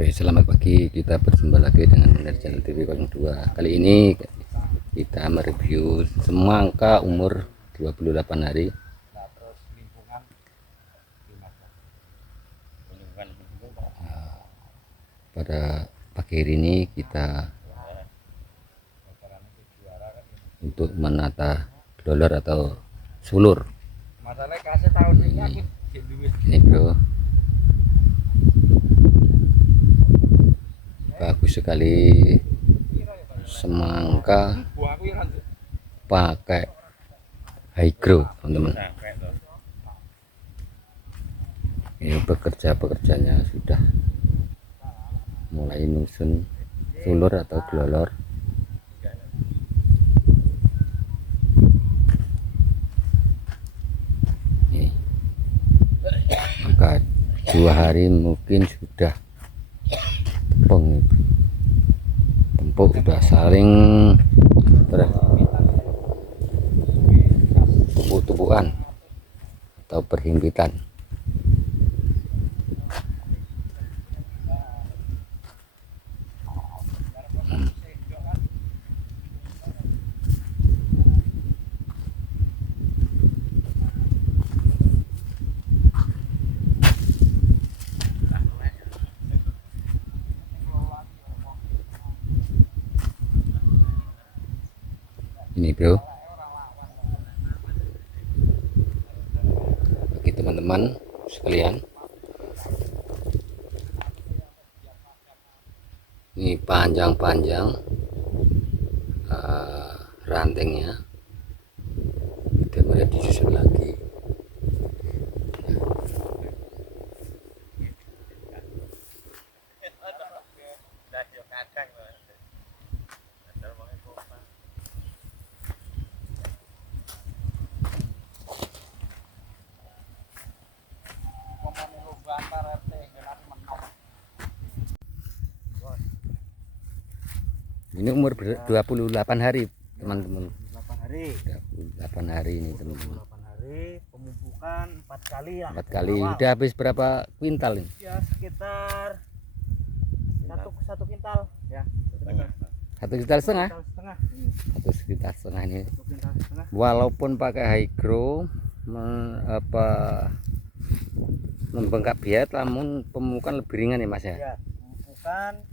Oke, selamat pagi. Kita berjumpa lagi dengan Channel TV 02. Kali ini kita mereview semangka umur 28 hari. Pada pagi hari ini kita untuk menata dolar atau sulur. Ini bro, bagus sekali semangka pakai higro teman-teman. Ini pekerjanya sudah mulai nyusun sulur atau glolor. Nih, maka 2 hari mungkin sudah empuk, udah saling bertumpuk-tumpukan atau berhimpitan. Ini bro, bagi teman-teman sekalian, ini panjang-panjang rantingnya udah mulai disusun lagi. Ini umur 28 hari teman-teman. 28 hari ini teman-teman. 28 hari, pemupukan 4 kali ya. 4 kali. Udah habis berapa kuintal ini? Ya sekitar satu kintal ya. 1,5 juta. 1,5 juta ini. Walaupun pakai higro membengkak biaya, namun pemupukan lebih ringan ya mas ya. Ya, pemupukan,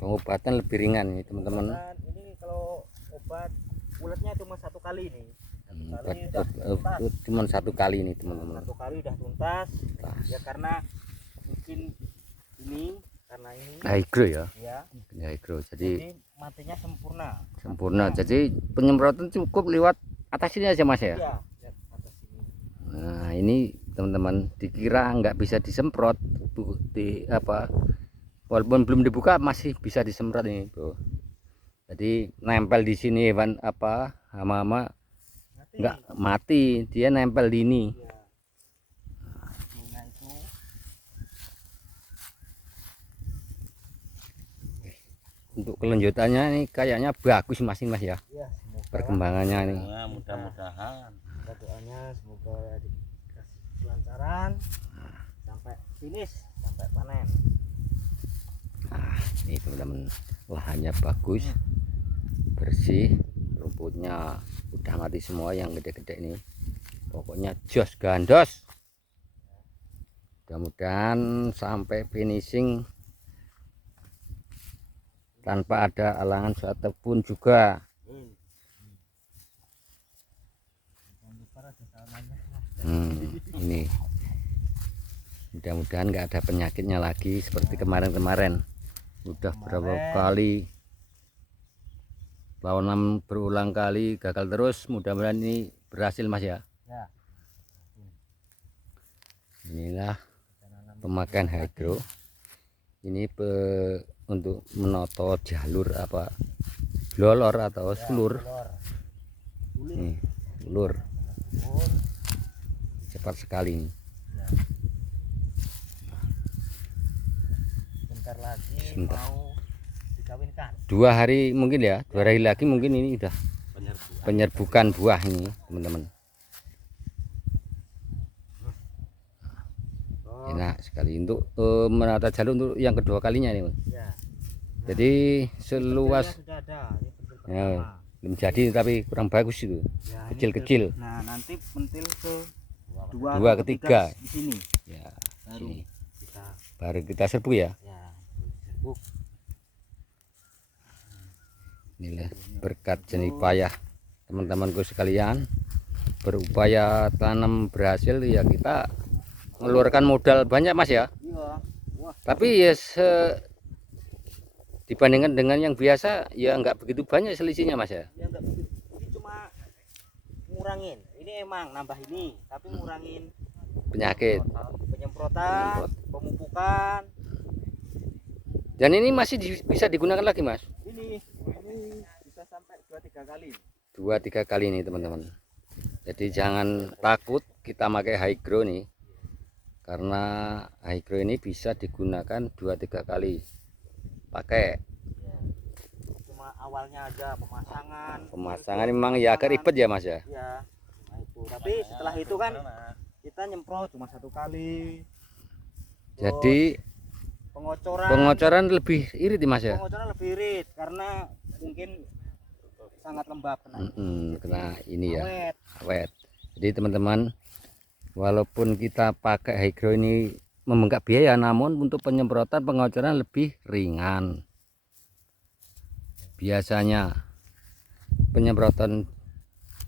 pengobatan lebih ringan nih teman-teman. Ini kalau obat ulatnya cuma 1 kali ini. Cuma 1 kali ini teman-teman. 1 kali udah tuntas. Ya karena mungkin karena ini higro ya. Ya. Higro. Jadi matinya sempurna. Jadi penyemprotan cukup lewat atas ini aja mas ya. Iya, atas ini. Nah ini teman-teman, dikira nggak bisa disemprot walaupun belum dibuka masih bisa disemprot ini bro. Jadi nempel di sini hewan hama-hama nggak mati, dia nempel di ini. Untuk kelanjutannya ini kayaknya bagus mas ya. Ya, perkembangannya nih. Mudah-mudahan. Doanya semoga dikasih kelancaran sampai finish, sampai panen. Nah, ini teman-teman, lahannya bagus, bersih, rumputnya udah mati semua yang gede-gede ini. Pokoknya jos gandos. Mudah-mudahan sampai finishing tanpa ada alangan satupun juga. Ini mudah-mudahan nggak ada penyakitnya lagi seperti kemarin-kemarin. Udah berapa kali lawan berulang kali gagal terus. Mudah-mudahan ini berhasil mas ya. Inilah pemakaian higro. Ini untuk menoto jalur glolor atau sulur. Nih, sulur cepat sekali ini. Bentar lagi mau dikawinkan. 2 hari mungkin ya, 2 hari lagi mungkin ini udah penyerbukan buah ini teman-teman. sekali untuk menata jalur untuk yang kedua kalinya nih, Mas. Ya. Jadi seluas Sudah ada, ini pentil ya, pertama. belum jadi tapi kurang bagus itu. Ya, ini Kecil-kecil. Nah, nanti pentil ke Dua, ketiga. di sini. Ya, Baru sini. kita Baru kita serbu ya. serbuk. Inilah berkat jerih payah teman-temanku sekalian, berupaya tanam berhasil ya, kita mengeluarkan modal banyak Mas ya. Iya. Wah, Tapi ya dibandingkan dengan yang biasa ya nggak begitu banyak selisihnya Mas ya. ya enggak begitu. Ini cuma ngurangin. Ini emang nambah ini, tapi ngurangin Penyakit. penyemprotan, pemupukan. Dan ini masih bisa digunakan lagi Mas. Ini bisa sampai 2-3 kali. 2-3 kali nih teman-teman. Jadi jangan takut kita pakai high grow nih, karena high grow ini bisa digunakan 2-3 kali pakai. Cuma awalnya aja Pemasangan memang ya agak ribet ya Mas ya. Ya, nah itu. Tapi setelah itu kan kita nyemprot cuma 1 kali. Jadi pengocoran lebih irit Mas ya. pengocoran lebih irit karena mungkin sangat lembab Kena ini ya, awet. awet. Jadi teman-teman, walaupun kita pakai high grow ini membengkak biaya, namun untuk penyemprotan pengocoran lebih ringan. Biasanya penyemprotan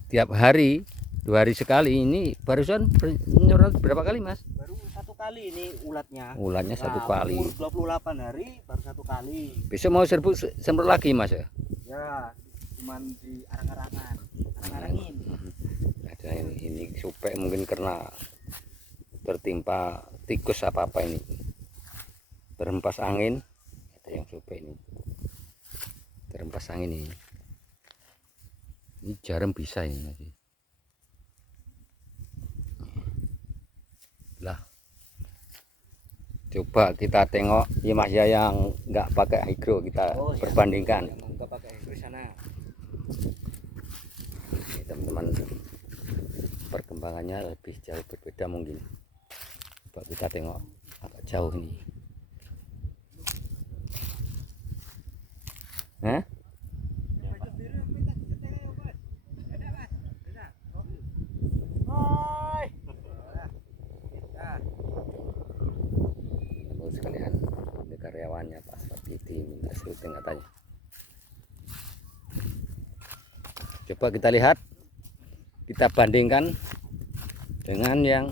tiap hari, 2 hari sekali, ini barusan menyemprot berapa kali Mas? Baru 1 kali ini ulatnya. Ulatnya 1 kali. Umur 28 hari baru 1 kali. Besok mau semprot lagi Mas ya? Ya, cuman di arang-arangin. Ada ini supaya mungkin karena tertimpa tikus apa-apa ini, terhempas angin. Ada yang supaya ini terhempas angin ini jarum bisa ini masih lah. Coba kita tengok ya Mas ya, yang nggak pakai high grow kita perbandingkan. Nggak pakai high sana. Ini teman-teman, perkembangannya lebih jauh berbeda mungkin. Coba kita tengok agak jauh nih. Hah? Sekalian ini karyawannya Pak Sabiti minta syuting katanya. Coba kita lihat, kita bandingkan dengan yang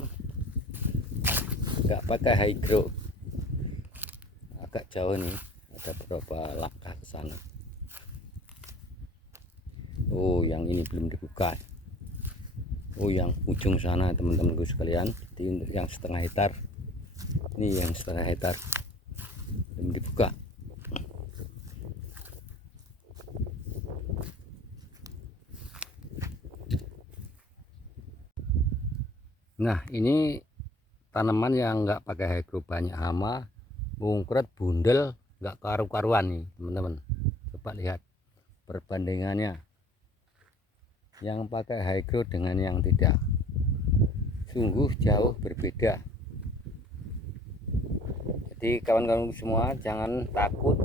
nggak pakai high grow. Agak jauh nih, ada beberapa langkah ke sana. Oh, yang ini belum dibuka. Oh, yang ujung sana teman-temanku sekalian. Jadi untuk yang setengah hektar, ini yang setengah hektar belum dibuka. Nah, ini tanaman yang nggak pakai high grow, banyak hama, mungkret, bundel, nggak karu-karuan nih teman-teman. Coba lihat perbandingannya yang pakai high grow dengan yang tidak, sungguh jauh berbeda. Jadi kawan-kawan semua jangan takut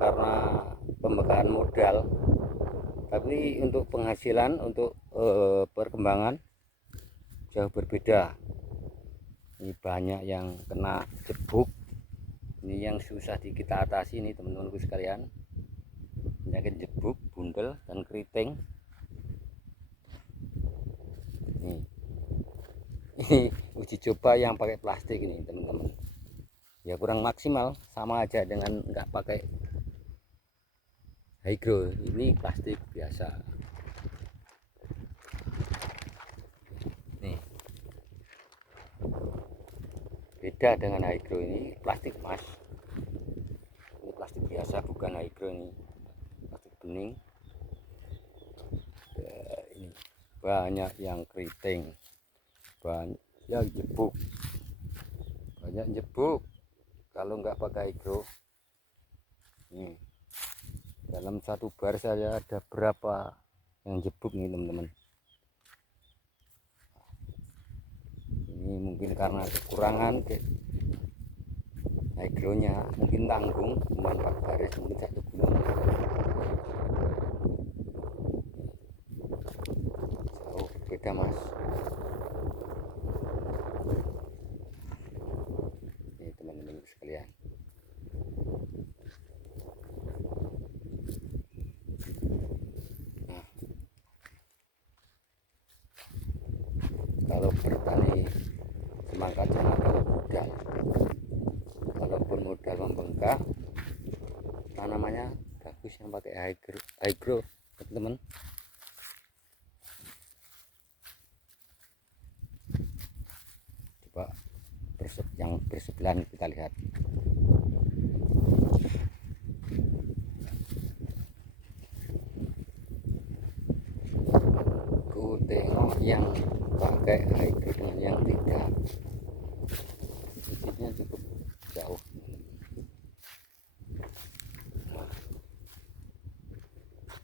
karena pembekalan modal, tapi untuk penghasilan, untuk perkembangan jauh berbeda. Ini banyak yang kena jebuk, ini yang susah kita atasi ini teman-temanku sekalian, penyakit jebuk, bundel, dan keriting. Ini uji coba yang pakai plastik ini teman-teman, ya kurang maksimal, sama aja dengan nggak pakai high grow. Ini plastik biasa nih, beda dengan high grow. Ini plastik Mas, ini plastik biasa bukan high grow, ini plastik bening. Ini banyak yang keriting, banyak yang jebuk, kalau nggak pakai high grow. Nih, dalam satu bar saya ada berapa yang jebuk nih teman-teman. Ini Ini mungkin karena kekurangan hydronya, mungkin tanggung cuma 4 baris, mungkin 1 bulan. Jauh beda mas. Ini teman-teman sekalian. Nah, kalau bertani semangka jangan pakai modal. Walaupun modal membengkak, tanamannya bagus yang pakai high growth teman-teman. Coba yang bersebelahan kita lihat. Ku tengok yang pakai high growth dengan yang tidak, bibitnya cukup jauh.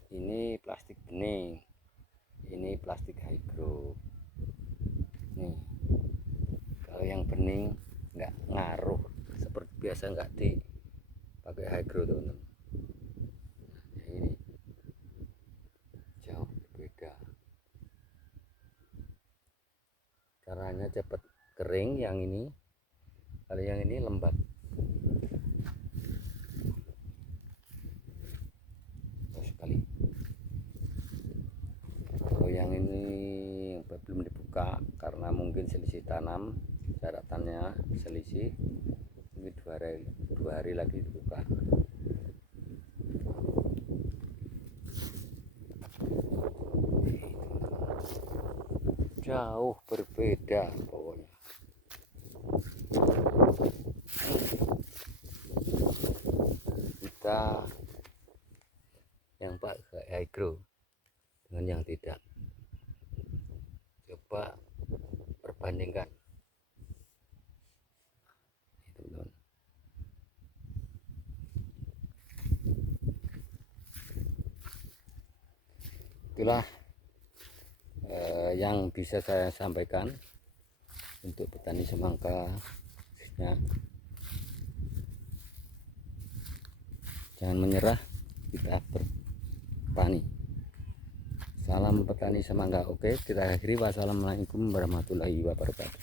Ini plastik bening, ini plastik high growth. Nih, kalau yang bening nggak ngaruh seperti biasa, nggak dipakai high growth teman-teman. Yang ini jauh berbeda, caranya cepat kering yang ini, kalau yang ini lembab. Sekali. Kalau yang ini belum dibuka karena mungkin selisih tanam, jarak tanamnya selisih, mungkin 2 hari lagi dibuka. Jauh berbeda pokoknya. Kita yang pakai high growth dengan yang tidak, coba perbandingkan. Teman-teman, itulah yang bisa saya sampaikan untuk petani semangka khususnya. Jangan menyerah, kita bertani. Salam petani semangka. Oke, kita akhiri. Wassalamualaikum warahmatullahi wabarakatuh.